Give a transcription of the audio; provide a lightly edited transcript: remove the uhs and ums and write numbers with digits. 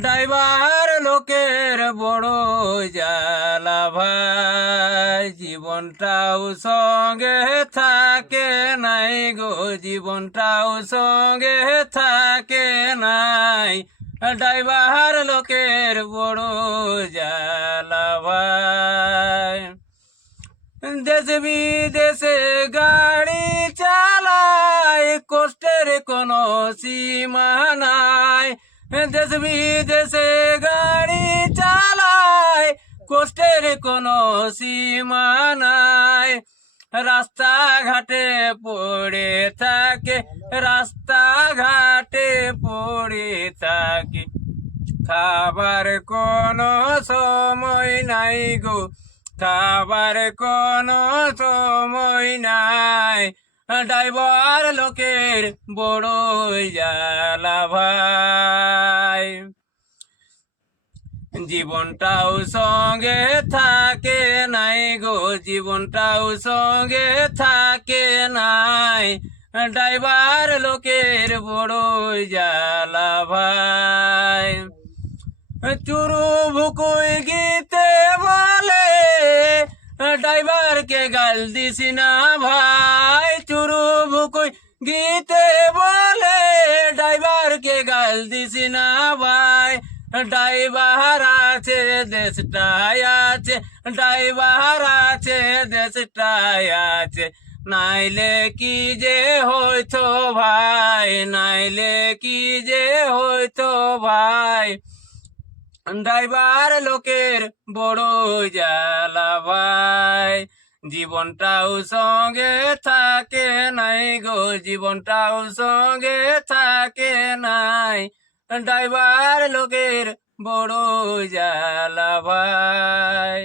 Driver লোকের বড় জ্বালা ভাই, জীবনটাও সঙ্গে থাকে নাই গো, জীবনটাও সঙ্গে থাকে নাই। ড্রাইভার লোকের বড় জ্বালা ভাই। দেশ বিদেশে গাড়ি চালায়, কষ্টের কোনো সীমা নাই। দেশ বিদেশে গাড়ি চালায়, কষ্টের কোনো সীমা নাই। রাস্তাঘাটে পড়ে থাকে, রাস্তাঘাটে পড়ে থাকে, খাবার কোনো সময় নাই গো, খাবার কোনো সময় নাই। ড্রাইভার লোকের বড় জ্বালা ভাই। জীবনটাও সঙ্গে থাকে নাই গো, জীবনটাও সঙ্গে থাকে নাই। ড্রাইভার লোকের বড় জ্বালা ভাই। চুরু ভুকুই গীতে বলে, ড্রাইভারকে গাল দিস না ভাই। চুরু ভুকুই গীতে বলে, ড্রাইভারকে গাল দিস না ভাই। ড্রাইভার আছে দেশটায় আছে, ড্রাইভার আছে দেশটায় আছে, নাইলে কি যে হইতো ভাই, নাইলে কি যে হইতো ভাই। ড্রাইভার লোকের বড় জ্বালা ভাই। জীবনটাও সঙ্গে থাকে নাই গো, জীবনটাও সঙ্গে থাকে নাই। ড্রাইভার লোকের বড় জ্বালা ভাই।